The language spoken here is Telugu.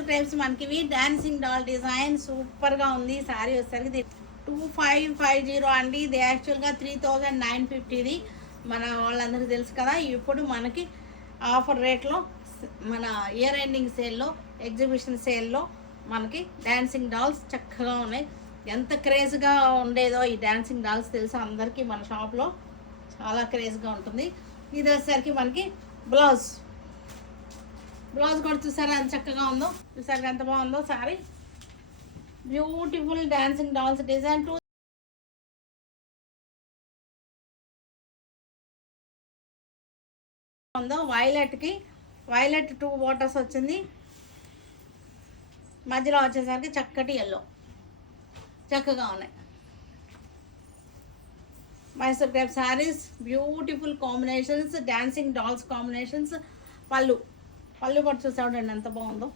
మైసూర్ టైప్స్ మనకి ఇవి డాన్సింగ్ డాల్ డిజైన్ సూపర్గా ఉంది. శారీ వచ్చేసరికి 2550 అండి. ఇది యాక్చువల్గా 3950. మన వాళ్ళందరికీ తెలుసు కదా. ఇప్పుడు మనకి ఆఫర్ రేట్లో మన ఇయర్ ఎండింగ్ సేల్లో, ఎగ్జిబిషన్ సేల్లో మనకి డాన్సింగ్ డాల్స్ చక్కగా ఉన్నాయి. ఎంత క్రేజ్గా ఉండేదో ఈ డాన్సింగ్ డాల్స్ తెలుసు అందరికీ. మన షాప్లో చాలా క్రేజ్గా ఉంటుంది. ఇది వచ్చేసరికి మనకి బ్లౌజ్ కూడా చూసారా ఎంత చక్కగా ఉందో, చూసారా ఎంత బాగుందో sorry. Beautiful dancing dolls design ఉందో. వైలెట్ 2 బాటర్స్ వచ్చింది. మధ్యలో వచ్చేసరికి చక్కటి ఎల్లో చక్కగా ఉన్నాయి. Mysore type saris, beautiful combinations, dancing dolls combinations. పళ్ళు కూడా చూసాడండి ఎంత బాగుందో.